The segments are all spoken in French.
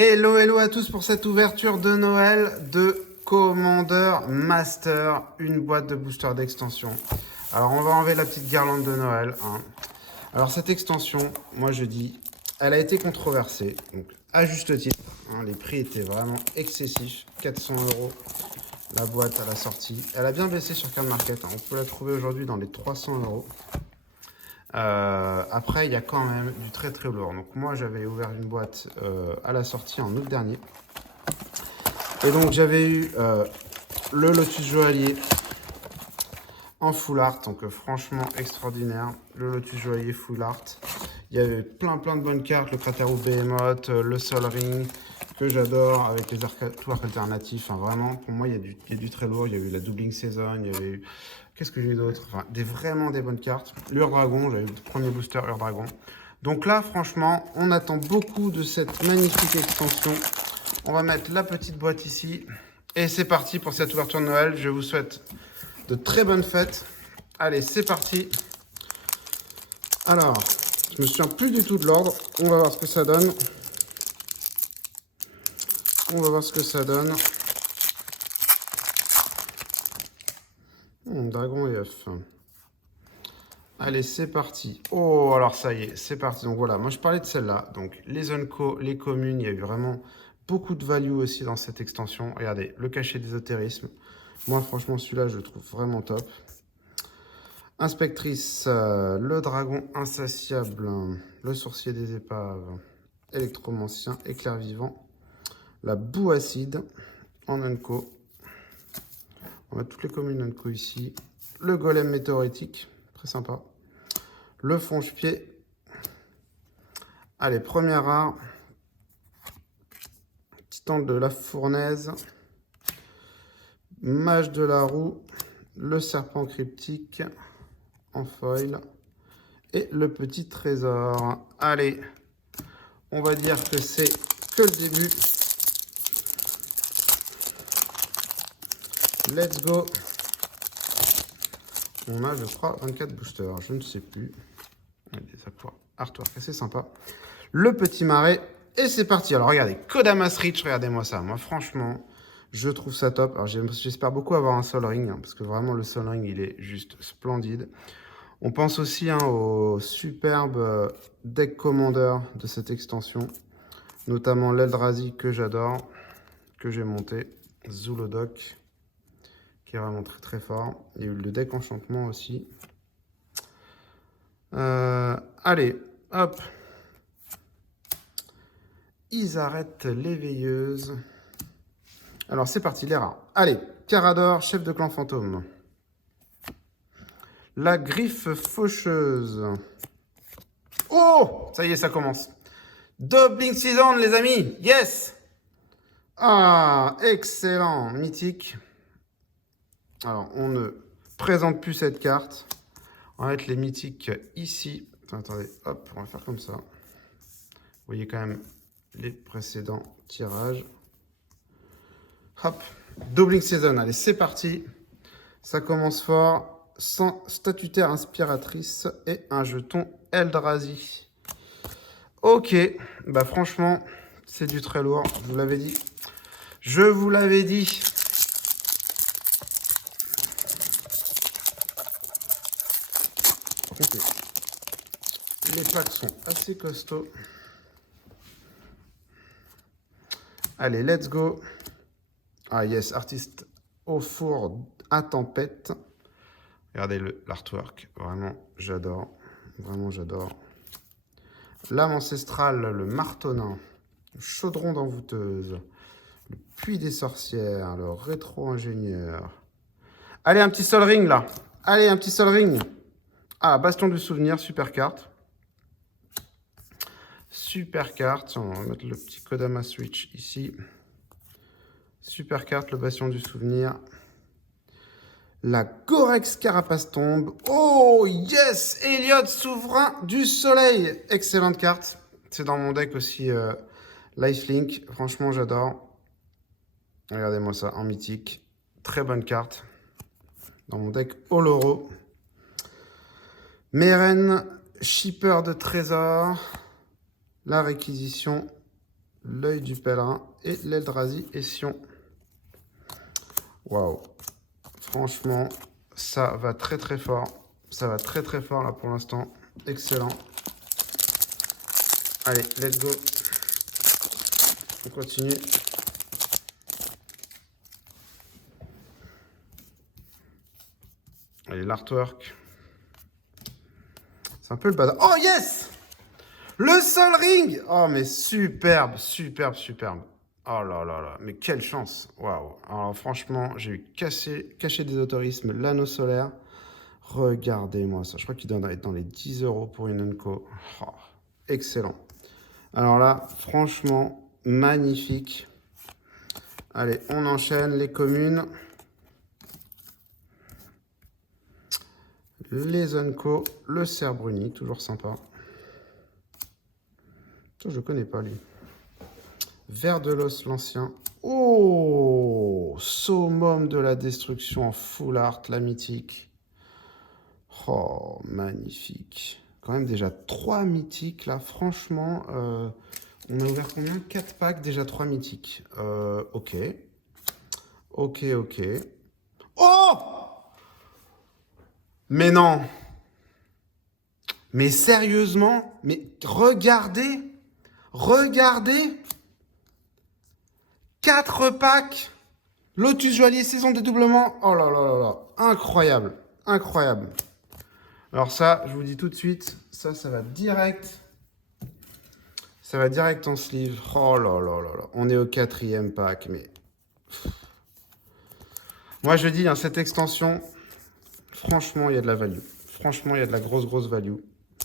Hello à tous pour cette ouverture de Noël de Commander Master, une boîte de booster d'extension. Alors on va enlever la petite guirlande de Noël. Alors cette extension, moi je dis, elle a été controversée, donc à juste titre. Les prix étaient vraiment excessifs, 400 € la boîte à la sortie. Elle a bien baissé sur Card Market, on peut la trouver aujourd'hui dans les 300 €. Après, il y a quand même du très lourd. Donc moi, j'avais ouvert une boîte à la sortie en août dernier. Et donc j'avais eu le Lotus Joaillier en full art. Donc franchement extraordinaire. Le Lotus Joaillier full art. Il y avait plein de bonnes cartes. Le Craterou Behemoth, le Sol Ring que j'adore avec les tout arcs alternatifs. Vraiment, pour moi, il y a du très lourd. Il y a eu la Doubling Season, il y avait eu... Qu'est-ce que j'ai eu d'autre? Vraiment des bonnes cartes. L'Ur-Dragon, j'avais eu le premier booster Ur-Dragon. Donc là, franchement, on attend beaucoup de cette magnifique extension. On va mettre la petite boîte ici. Et c'est parti pour cette ouverture de Noël. Je vous souhaite de très bonnes fêtes. Allez, c'est parti. Alors, je me souviens plus du tout de l'ordre. On va voir ce que ça donne. Dragon et œuf. Allez, c'est parti. Oh, alors ça y est, c'est parti. Donc voilà, moi je parlais de celle-là. Donc les Unco, les communes, il y a eu vraiment beaucoup de value aussi dans cette extension. Regardez, le cachet d'ésotérisme. Moi franchement, celui-là, je le trouve vraiment top. Inspectrice, le dragon insatiable, le sourcier des épaves, électromancien, éclair vivant, la boue acide en Unco. On va toutes les communes Unco ici. Le golem météoritique, très sympa. Le fonge-pied. Allez, première rare. Titan de la fournaise. Mage de la roue. Le serpent cryptique en foil. Et le petit trésor. Allez, on va dire que c'est que le début. Let's go. On a, je crois, 24 boosters. Je ne sais plus. Des artwork assez sympa. Le petit marais. Et c'est parti. Alors, regardez. Kodamas Reach. Regardez-moi ça. Moi, franchement, je trouve ça top. Alors, j'espère beaucoup avoir un Sol Ring. Parce que vraiment, le Sol Ring, il est juste splendide. On pense aussi au superbe deck Commander de cette extension. Notamment l'Eldrazi que j'adore. Que j'ai monté. Zulodok. Qui est vraiment très fort. Il y a eu le deck enchantement aussi. Allez, hop. Ils arrêtent l'éveilleuse. Alors c'est parti, les rares. Allez, Carador, chef de clan fantôme. La griffe faucheuse. Oh, ça y est, ça commence. Doubling Season, les amis. Yes. Ah, excellent. Mythique. Alors, on ne présente plus cette carte. On va mettre les mythiques ici. Attendez, hop, on va faire comme ça. Vous voyez quand même les précédents tirages. Hop, Doubling Season. Allez, c'est parti. Ça commence fort. Sans statutaire inspiratrice et un jeton Eldrazi. Ok, bah franchement, c'est du très lourd. Je vous l'avais dit. Je vous l'avais dit. Les packs sont assez costauds. Allez, let's go. Ah yes, artiste au four à tempête. Regardez l'artwork. Vraiment, j'adore. Vraiment, j'adore. L'âme ancestrale, le martonnin. Le chaudron d'envoûteuse. Le puits des sorcières. Le rétro-ingénieur. Allez, un petit Sol Ring là. Allez, un petit Sol Ring. Ah, bastion du souvenir, super carte. Super carte. On va mettre le petit Kodama Switch ici. Super carte, le bastion du souvenir. La Gorex Carapace tombe. Oh yes, Elliot, souverain du soleil. Excellente carte. C'est dans mon deck aussi Lifelink. Franchement, j'adore. Regardez-moi ça en mythique. Très bonne carte. Dans mon deck Oloro. Meren, shipper de trésors. La réquisition. l'œil du pèlerin et l'Eldrazi et Sion. Waouh. Franchement, ça va très très fort. Ça va très très fort là pour l'instant. Excellent. Allez, let's go. On continue. Allez, l'artwork. C'est un peu le bazar. Oh yes! Le Sol Ring! Oh mais superbe, superbe, superbe. Oh là là là, mais quelle chance. Waouh. Alors franchement, j'ai eu caché des autorismes, l'anneau solaire. Regardez-moi ça. Je crois qu'il doit être dans les 10 € pour une Unco. Oh, excellent. Alors là, franchement, magnifique. Allez, on enchaîne les communes. Les Unco, le cerf bruni, toujours sympa. Je ne connais pas lui. Vert de l'os, l'ancien. Oh, summum de la destruction en full art, la mythique. Oh, magnifique. Quand même déjà 3 mythiques là, franchement. On a ouvert combien? 4 packs, déjà 3 mythiques. Ok. Ok, ok. Oh! Mais non! Mais sérieusement? Mais regardez! Regardez! 4 packs! Lotus Joaillier, saison de dédoublement. Oh là là là là. Incroyable. Incroyable. Alors ça, je vous dis tout de suite, ça va direct. Ça va direct en sleeve. Oh là là là là. On est au 4e pack, mais... Moi, je dis, hein, cette extension, franchement, il y a de la value. Franchement, il y a de la grosse value.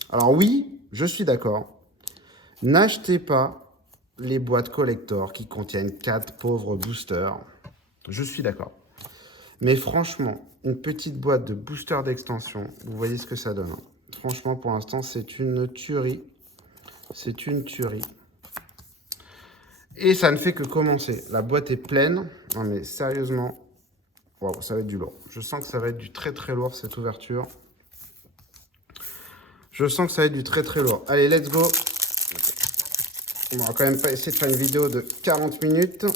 Alors oui, je suis d'accord. N'achetez pas les boîtes collector qui contiennent 4 pauvres boosters. Je suis d'accord. Mais franchement, une petite boîte de booster d'extension, vous voyez ce que ça donne. Franchement, pour l'instant, c'est une tuerie. C'est une tuerie. Et ça ne fait que commencer. La boîte est pleine. Non mais sérieusement, wow, ça va être du lourd. Je sens que ça va être du très très lourd cette ouverture. Je sens que ça va être du très très lourd. Allez, let's go. On va quand même pas essayer de faire une vidéo de 40 minutes. Ne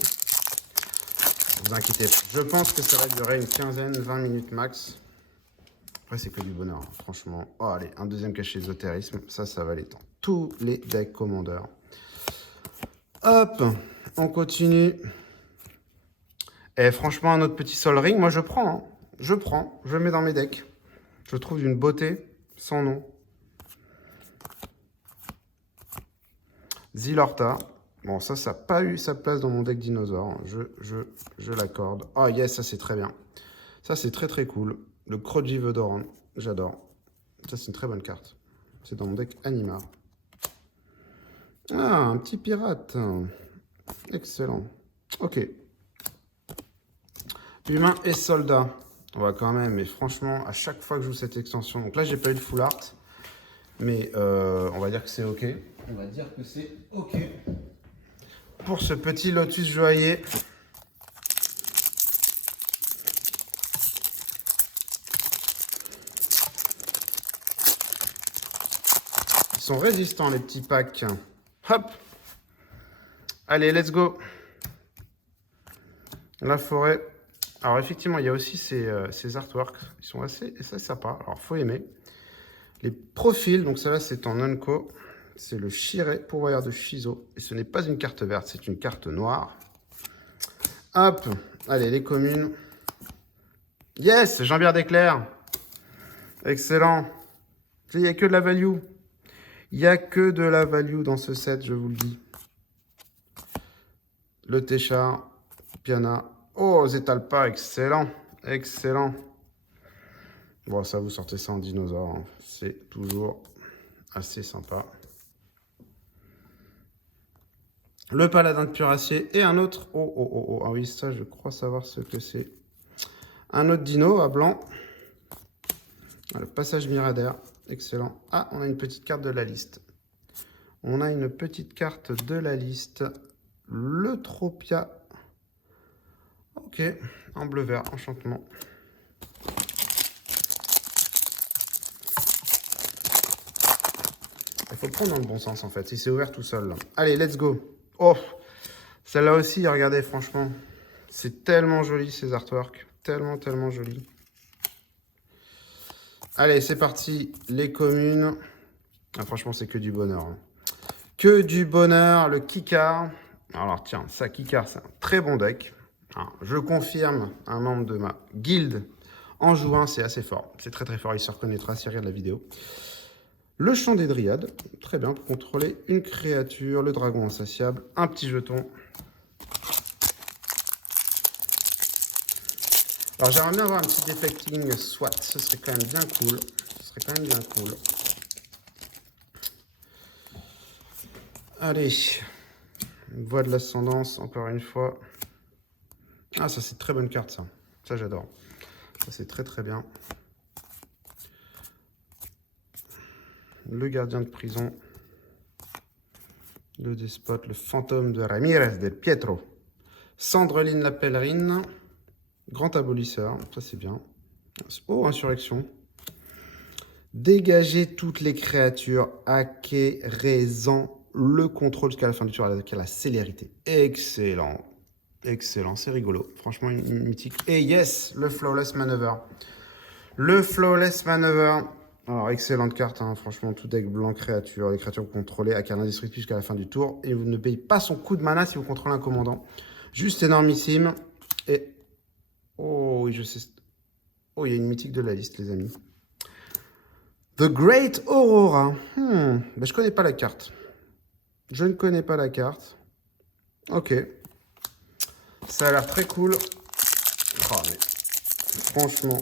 vous inquiétez pas. Je pense que ça va durer une quinzaine, 20 minutes max. Après, c'est que du bonheur, hein, franchement. Oh, allez, un deuxième cachet d'ésotérisme. Ça va aller dans tous les decks commandeurs. Hop, on continue. Et franchement, un autre petit Sol Ring, moi je prends. Hein. Je prends, je le mets dans mes decks. Je le trouve d'une beauté sans nom. Zilorta. Bon, ça n'a pas eu sa place dans mon deck dinosaure. Je l'accorde. Oh yes, ça c'est très bien. Ça c'est très très cool. Le Kroji Vedoran, j'adore. Ça c'est une très bonne carte. C'est dans mon deck Animar. Ah, un petit pirate. Excellent. Ok. Humain et soldat. On va quand même, mais franchement, à chaque fois que je joue cette extension, donc là j'ai pas eu le full art, mais on va dire que c'est ok. On va dire que c'est ok. Pour ce petit Lotus Joaillier. Ils sont résistants les petits packs. Hop. Allez, let's go. La forêt. Alors effectivement, il y a aussi ces artworks. Ils sont assez sympas. Alors, faut aimer. Les profils, donc ça là, c'est en Unco. C'est le Shirei, pourvoyeur de Shizo. Et ce n'est pas une carte verte, c'est une carte noire. Hop. Allez, les communes. Yes, Jean-Pierre Desclers. Excellent. Il n'y a que de la value. Il n'y a que de la value dans ce set, je vous le dis. Le Téchar, Piana. Oh, Zetalpa, excellent. Excellent. Bon, ça, vous sortez ça en dinosaure. Hein. C'est toujours assez sympa. Le Paladin de Puracier et un autre. Oh. Ah oui, ça, je crois savoir ce que c'est. Un autre dino à blanc. Le Passage Miradaire. Excellent. Ah, on a une petite carte de la liste. On a une petite carte de la liste. Le Tropia. Ok, en bleu-vert, enchantement. Il faut le prendre dans le bon sens en fait. Il s'est ouvert tout seul. Là. Allez, let's go. Oh, celle-là aussi, regardez, franchement. C'est tellement joli, ces artworks. Tellement, tellement joli. Allez, c'est parti. Les communes. Ah, franchement, c'est que du bonheur. Hein. Que du bonheur. Le Kikar. Alors, tiens, ça, Kikar, c'est un très bon deck. Alors, je confirme, un membre de ma guilde en jouant, c'est assez fort. C'est très, très fort. Il se reconnaîtra si il regarde la vidéo. Le chant des dryades. Très bien, pour contrôler une créature. Le dragon insatiable. Un petit jeton. Alors j'aimerais bien avoir un petit deflecting SWAT, ce serait quand même bien cool. Ce serait quand même bien cool. Allez, voix de l'ascendance, encore une fois. Ah, ça c'est une très bonne carte ça. Ça j'adore. Ça c'est très très bien. Le gardien de prison. Le despote, le fantôme de Ramirez del Pietro. Sandreline la pèlerine. Grand abolisseur, ça c'est bien. Oh, insurrection. Dégager toutes les créatures acquérant le contrôle jusqu'à la fin du tour avec la célérité. Excellent. Excellent, c'est rigolo. Franchement, une mythique. Et yes, le Flawless Maneuver. Le Flawless Maneuver. Alors, excellente carte, hein. Franchement, tout deck blanc créature. Les créatures contrôlées acquièrent l'indestructible jusqu'à la fin du tour. Et vous ne payez pas son coup de mana si vous contrôlez un commandant. Juste énormissime. Et... oh, oui, je sais. Oh, il y a une mythique de la liste, les amis. The Great Aurora. Ben, je connais pas la carte. Je ne connais pas la carte. Ok. Ça a l'air très cool. Oh, mais franchement.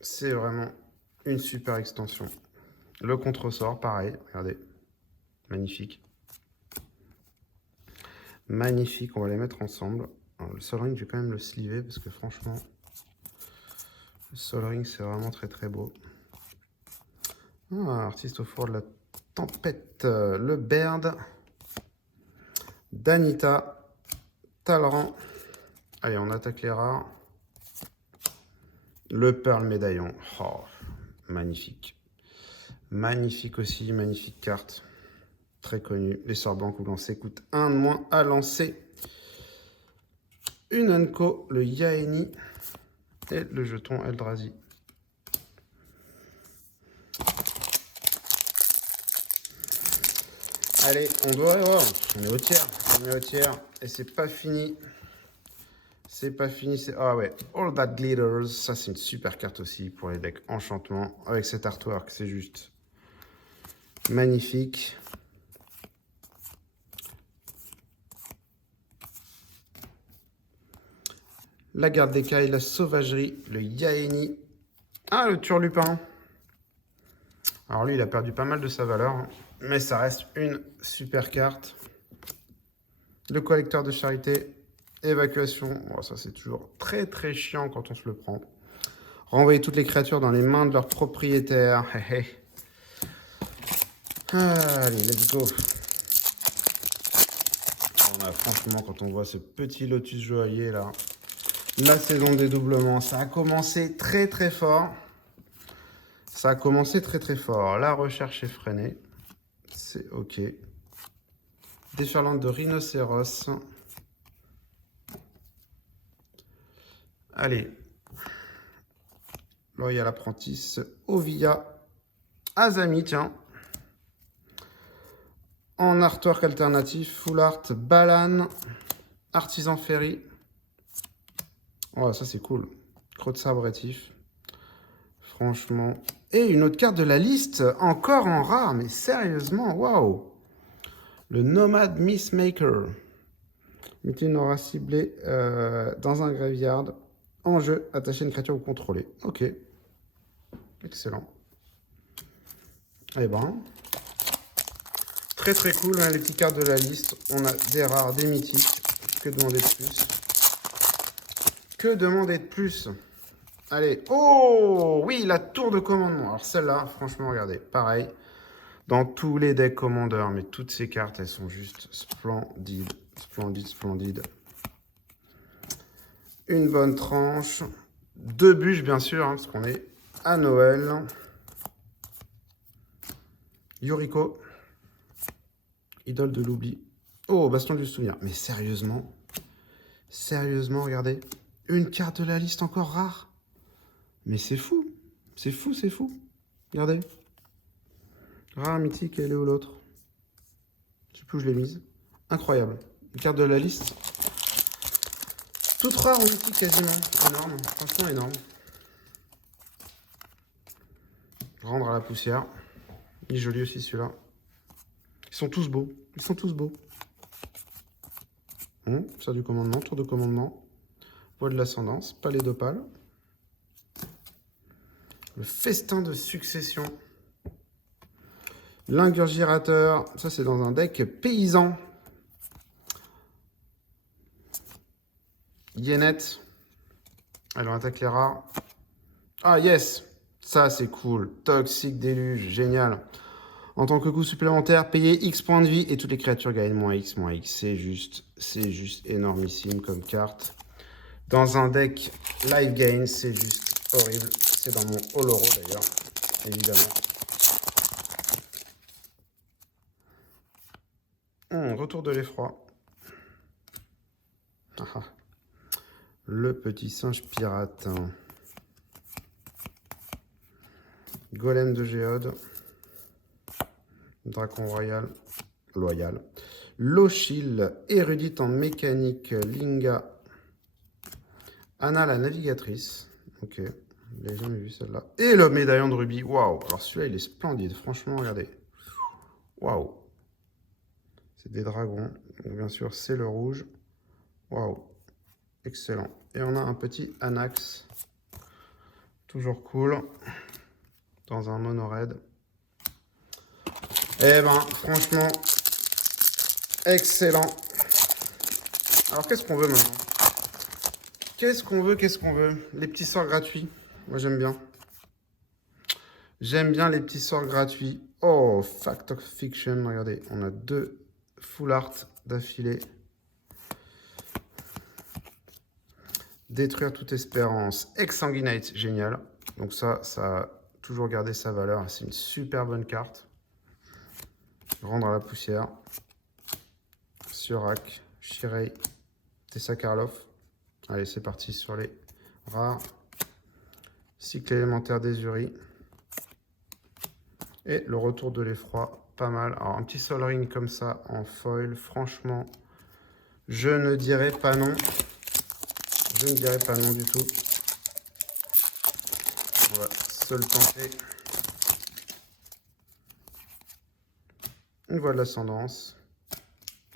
C'est vraiment une super extension. Le contresort, pareil. Regardez. Magnifique. Magnifique. On va les mettre ensemble. Alors, le Sol Ring, je vais quand même le sliver parce que franchement, le Sol Ring, c'est vraiment très très beau. Ah, artiste au four de la tempête. Le Baird. Danita. Talran. Allez, on attaque les rares. Le Pearl Médaillon. Oh, magnifique. Magnifique aussi, magnifique carte. Très connue. Les sorts blancs ou lancés coûtent 1 de moins à lancer. Une Unco, le Yaeni et le jeton Eldrazi. Allez, on doit... oh, on est au tiers. On est au tiers. Et c'est pas fini. C'est pas fini. Ah ouais. All That Glitters. Ça, c'est une super carte aussi pour les decks enchantement. Avec cet artwork, c'est juste magnifique. La garde d'écaille, la sauvagerie, le Yaeni. Ah, le Turlupin. Alors lui, il a perdu pas mal de sa valeur, hein, mais ça reste une super carte. Le collecteur de charité, évacuation. Bon, ça, c'est toujours très très chiant quand on se le prend. Renvoyer toutes les créatures dans les mains de leurs propriétaires. Allez, let's go. Franchement, quand on voit ce petit lotus joaillier là, la saison de dédoublement, ça a commencé très très fort. Ça a commencé très très fort. La recherche effrénée, c'est ok. Déferlante de rhinocéros. Allez. Loyal Apprentice, Ovia, Azami, tiens. En artwork alternatif, Full Art, Balan, Artisan Ferry. Oh, ça c'est cool. Croc de sabre rétif. Franchement. Et une autre carte de la liste, encore en rare, mais sérieusement, waouh. Le Nomad Mistmaker. Mettez une aura ciblée dans un graveyard. En jeu, attachez une créature ou contrôlez. Ok. Excellent. Eh ben. Très très cool, hein, les petites cartes de la liste. On a des rares, des mythiques. Que demander de plus? Que demander de plus? Allez. Oh oui, la tour de commandement. Alors celle-là, franchement, regardez. Pareil. Dans tous les decks commandeurs. Mais toutes ces cartes, elles sont juste splendides. Splendides. Une bonne tranche. 2 bûches, bien sûr, hein, parce qu'on est à Noël. Yuriko. Idole de l'oubli. Oh, baston du souvenir. Mais sérieusement? Sérieusement, regardez. Une carte de la liste encore rare. Mais c'est fou. C'est fou, c'est fou. Regardez. Rare, mythique, elle est où l'autre? Je sais plus où je l'ai mise. Incroyable. Une carte de la liste. Toute rare en mythique quasiment. Énorme. Franchement énorme. Rendre à la poussière. Il est joli aussi celui-là. Ils sont tous beaux. Ils sont tous beaux. Ça du commandement. Tour de commandement. Voie de l'ascendance. Palais d'opale. Le festin de succession. L'ingurgirateur. Ça c'est dans un deck paysan. Yénette. Alors attaque les rares. Ah yes. Ça c'est cool. Toxique déluge. Génial. En tant que coût supplémentaire, payez X points de vie et toutes les créatures gagnent moins X, moins X. C'est juste énormissime comme carte. Dans un deck live gain, c'est juste horrible. C'est dans mon Oloro d'ailleurs, évidemment. Retour de l'effroi. Le petit singe pirate. Golem de Géode. Dracon royal, loyal. Lochil, érudite en mécanique, Linga. Anna la navigatrice. Ok, je l'ai jamais vu celle-là. Et le médaillon de rubis. Waouh, alors celui-là il est splendide, franchement, regardez. Waouh. C'est des dragons, donc bien sûr c'est le rouge. Waouh, excellent. Et on a un petit Anax. Toujours cool. Dans un mono red. Eh ben, franchement, excellent. Alors, qu'est-ce qu'on veut maintenant? Qu'est-ce qu'on veut? Les petits sorts gratuits. Moi, j'aime bien. J'aime bien les petits sorts gratuits. Oh, Fact of Fiction. Regardez, on a 2 full art d'affilée. Détruire toute espérance. Exsanguinate, génial. Donc ça a toujours gardé sa valeur. C'est une super bonne carte. Rendre à la poussière. Surak, Shirei, Tessa Karlov. Allez, c'est parti sur les rares. Cycle élémentaire d'Ezuri. Et le retour de l'effroi, pas mal. Alors, un petit Sol Ring comme ça en foil, franchement, je ne dirais pas non. Je ne dirais pas non du tout. On va se le tenter. Une voie de l'ascendance.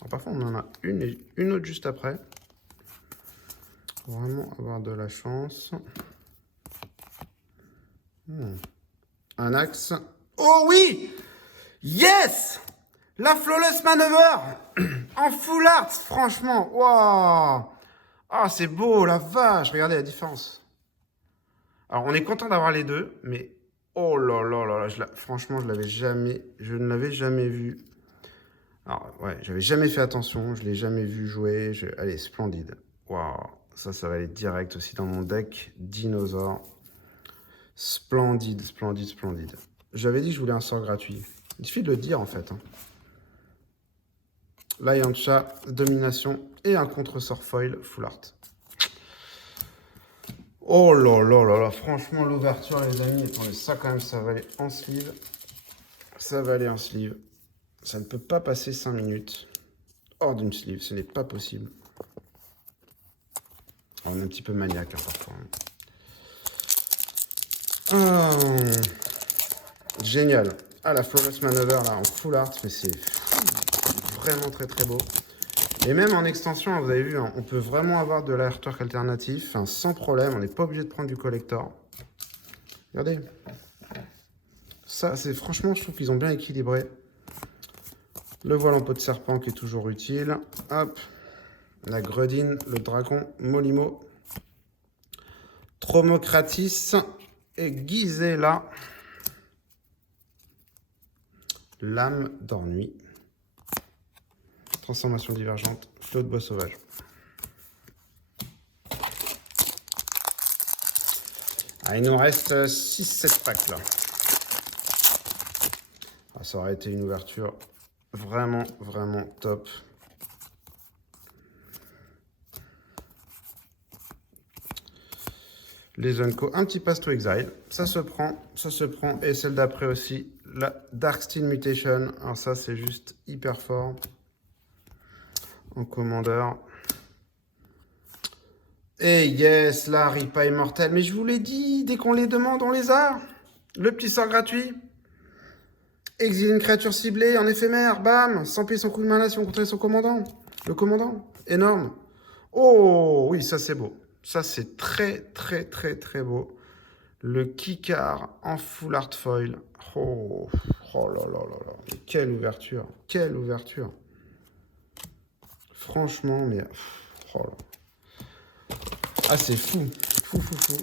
Parfois, on en a une et une autre juste après. Faut vraiment avoir de la chance. Un axe. Oh oui! Yes! La Flawless Maneuver en full art, franchement. Waouh! Ah, c'est beau, la vache! Regardez la différence. Alors, on est content d'avoir les deux, mais oh là là là là, franchement, je ne l'avais jamais vu. Alors, ouais, j'avais jamais fait attention, je l'ai jamais vu jouer. Allez, splendide. Waouh, ça va aller direct aussi dans mon deck dinosaure. Splendide, splendide, splendide. J'avais dit que je voulais un sort gratuit. Il suffit de le dire en fait. Lion Chat, domination et un contre-sort foil full art. Oh là là là là, franchement l'ouverture les amis, attendez, ça quand même ça va aller en sleeve. Ça va aller en sleeve. Ça ne peut pas passer 5 minutes hors d'une sleeve, ce n'est pas possible. On est un petit peu maniaque hein, parfois. Génial. Ah, la Flawless Maneuver là en full art, mais c'est vraiment très très beau. Et même en extension, vous avez vu, hein, on peut vraiment avoir de l'artwork alternatif sans problème. On n'est pas obligé de prendre du collector. Regardez. Ça, c'est franchement, je trouve qu'ils ont bien équilibré. Le voile en peau de serpent qui est toujours utile. Hop. La Gredine, le dragon Molimo. Tromocratis et Gisela. Lame d'ennui. Transformation divergente. Flot de bois sauvage. Ah, il nous reste 6-7 packs là. Ah, ça aurait été une ouverture vraiment, vraiment top. Les Unco, un petit Pass to Exile. Ça se prend, ça se prend. Et celle d'après aussi, la Darksteel Mutation. Alors ça, c'est juste hyper fort. En commandeur. Et yes, là, Ripa Immortel. Mais je vous l'ai dit, dès qu'on les demande, on les a. Le petit sort gratuit. Exiler une créature ciblée en éphémère. Bam. Sans payer son coup de main là si on contrôle son commandant. Le commandant. Énorme. Oh, oui, ça c'est beau. Ça c'est très, très, très, très beau. Le Kikar en full art foil. Oh, oh là là là là. Quelle ouverture. Quelle ouverture. Franchement, mais... Oh là. Ah, c'est fou. Fou, fou, fou.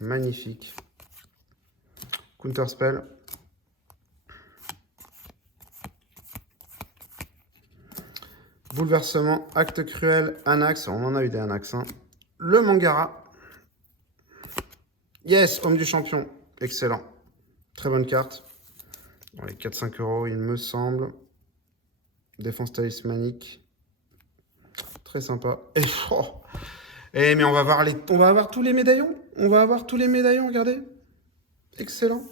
Magnifique. Counterspell. Bouleversement, acte cruel, Anax. On en a eu des Anax. Hein. Le Mangara. Yes, homme du champion. Excellent. Très bonne carte. Dans les 4-5 euros, il me semble. Défense talismanique. Très sympa. Et, oh. Mais on va avoir tous les médaillons. On va avoir tous les médaillons, regardez. Excellent.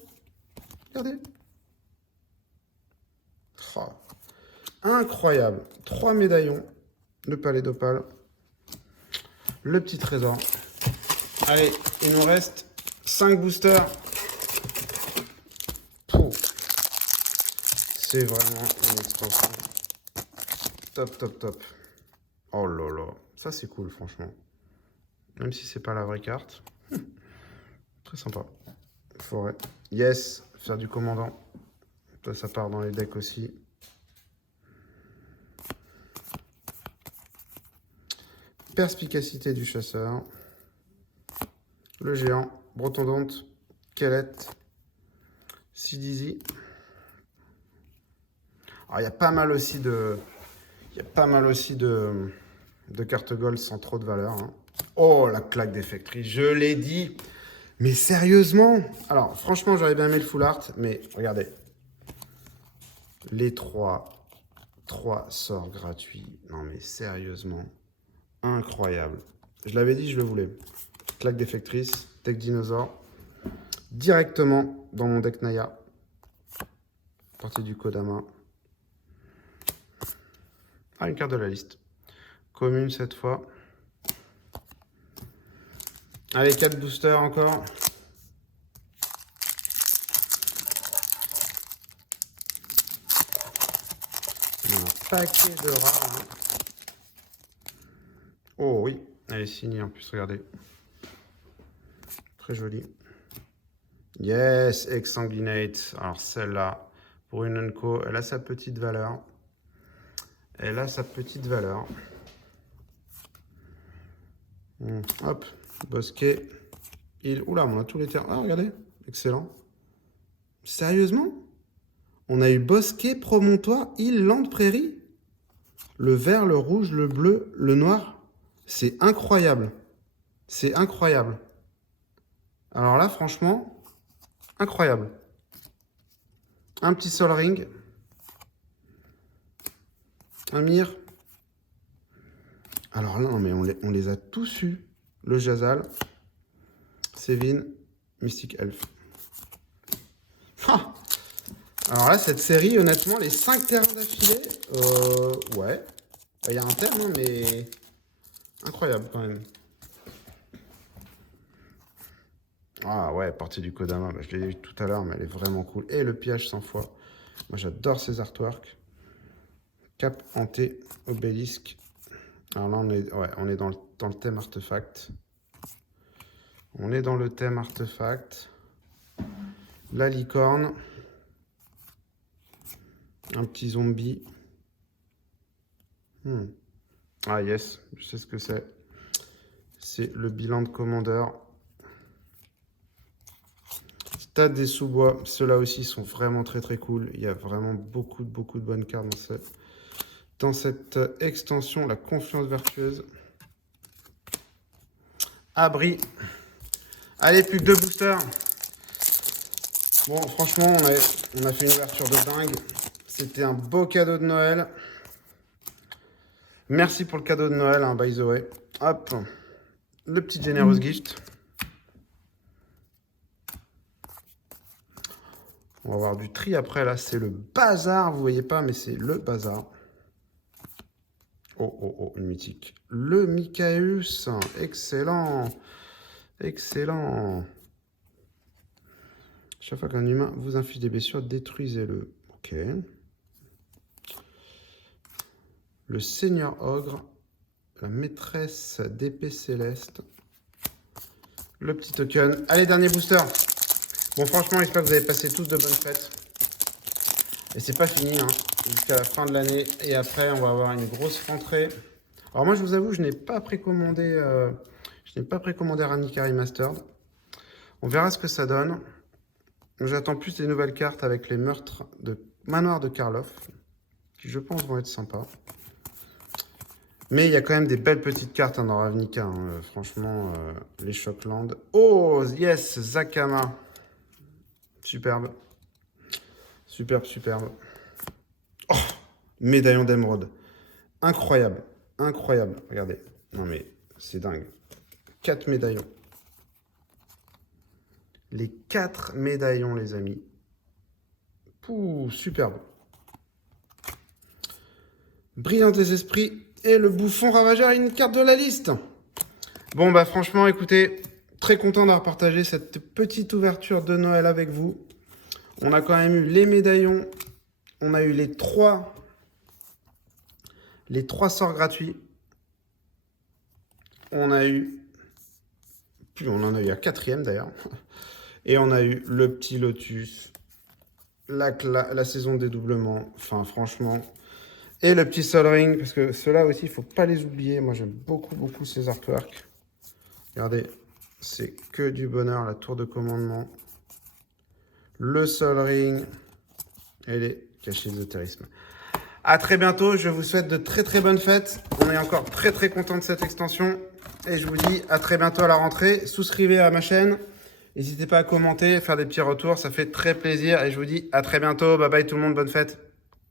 Regardez. Oh. Incroyable. 3 médaillons. Le palais d'opale. Le petit trésor. Allez, il nous reste 5 boosters. C'est vraiment une extension. Top, top, top. Oh là là. Ça, c'est cool, franchement. Même si c'est pas la vraie carte. Très sympa. Forêt. Yes. Faire du commandant. Ça part dans les decks aussi. Perspicacité du chasseur. Le géant. Brotondonte. Kellett. Sidizi. Alors, il y a pas mal aussi de... de cartes gold sans trop de valeur. Hein. Oh, la claque d'effectrice, je l'ai dit. Mais sérieusement. Alors, franchement, j'aurais bien aimé le full art, mais regardez. Les 3 sorts gratuits. Non, mais sérieusement. Incroyable. Je l'avais dit, je le voulais. Claque d'effectrice, deck dinosaure. Directement dans mon deck Naya. Partie du Kodama. Ah, une carte de la liste. Commune cette fois. Allez, 4 boosters encore. Un paquet de rares. Hein. Oh oui, elle est signée en plus, regardez. Très jolie. Yes, Exsanguinate. Alors celle-là, pour une Unco, elle a sa petite valeur. Elle a sa petite valeur. Hop, Bosquet. Oula, on a tous les termes. Ah, regardez, excellent. Sérieusement? On a eu Bosquet, Promontoire, île, Lande, Prairie. Le vert, le rouge, le bleu, le noir. C'est incroyable. C'est incroyable. Alors là, franchement, incroyable. Un petit Sol Ring. Un Myr. Alors là, non, mais on les a tous eus. Le Jazal. Sévin. Mystic Elf. Ah, alors là, cette série, honnêtement, les 5 terrains d'affilée, ouais. Il y a un terme, hein, mais incroyable quand même. Ah ouais, partie du Kodama, bah, je l'ai dit tout à l'heure, mais elle est vraiment cool. Et le pillage 100 fois. Moi, j'adore ces artworks. Cap, hanté, obélisque. Alors là, on est dans le thème artefact. On est dans le thème artefact. La licorne. Un petit zombie. Ah yes, je sais ce que c'est. C'est le bilan de commandeur. Stade des sous-bois. Ceux-là aussi sont vraiment très très cool. Il y a vraiment beaucoup de bonnes cartes dans cette extension. La confiance vertueuse. Abri. Allez, plus que 2 boosters. Bon, franchement, on a fait une ouverture de dingue. C'était un beau cadeau de Noël. Merci pour le cadeau de Noël, hein, by the way. Hop, le petit Generous Gift. On va avoir du tri après, là, c'est le bazar. Vous voyez pas, mais c'est le bazar. Oh, oh, oh, une mythique. Le Mikaeus, excellent. Excellent. Chaque fois qu'un humain vous inflige des blessures, détruisez-le. Ok. Le Seigneur Ogre. La maîtresse d'épée céleste. Le petit token. Allez, dernier booster. Bon, franchement, j'espère que vous avez passé tous de bonnes fêtes. Et c'est pas fini, hein. Jusqu'à la fin de l'année. Et après, on va avoir une grosse rentrée. Alors moi, je vous avoue, je n'ai pas précommandé Ravnica Remastered. On verra ce que ça donne. J'attends plus les nouvelles cartes avec les meurtres de Manoir de Karloff, qui je pense vont être sympas. Mais il y a quand même des belles petites cartes hein, dans Ravnica. Hein. Franchement, les Shockland. Oh, yes, Zakama. Superbe. Superbe, superbe. Oh, médaillon d'émeraude. Incroyable. Incroyable. Regardez. Non mais, c'est dingue. 4 médaillons. Les 4 médaillons, les amis. Pouh, superbe. Brillant des esprits. Et le bouffon ravageur, une carte de la liste. Bon, bah franchement, écoutez, très content d'avoir partagé cette petite ouverture de Noël avec vous. On a quand même eu les médaillons. On a eu les 3 sorts gratuits. On en a eu un 4e d'ailleurs. Et on a eu le petit Lotus, la saison de dédoublement, enfin franchement. Et le petit Sol Ring, parce que ceux-là aussi, il ne faut pas les oublier. Moi, j'aime beaucoup, beaucoup ces artworks. Regardez, c'est que du bonheur, la tour de commandement. Le Sol Ring et les cachets d'ésotérisme. À très bientôt, je vous souhaite de très très bonnes fêtes. On est encore très très content de cette extension. Et je vous dis à très bientôt à la rentrée. Souscrivez à ma chaîne. N'hésitez pas à commenter, faire des petits retours, ça fait très plaisir. Et je vous dis à très bientôt. Bye bye tout le monde, bonne fête.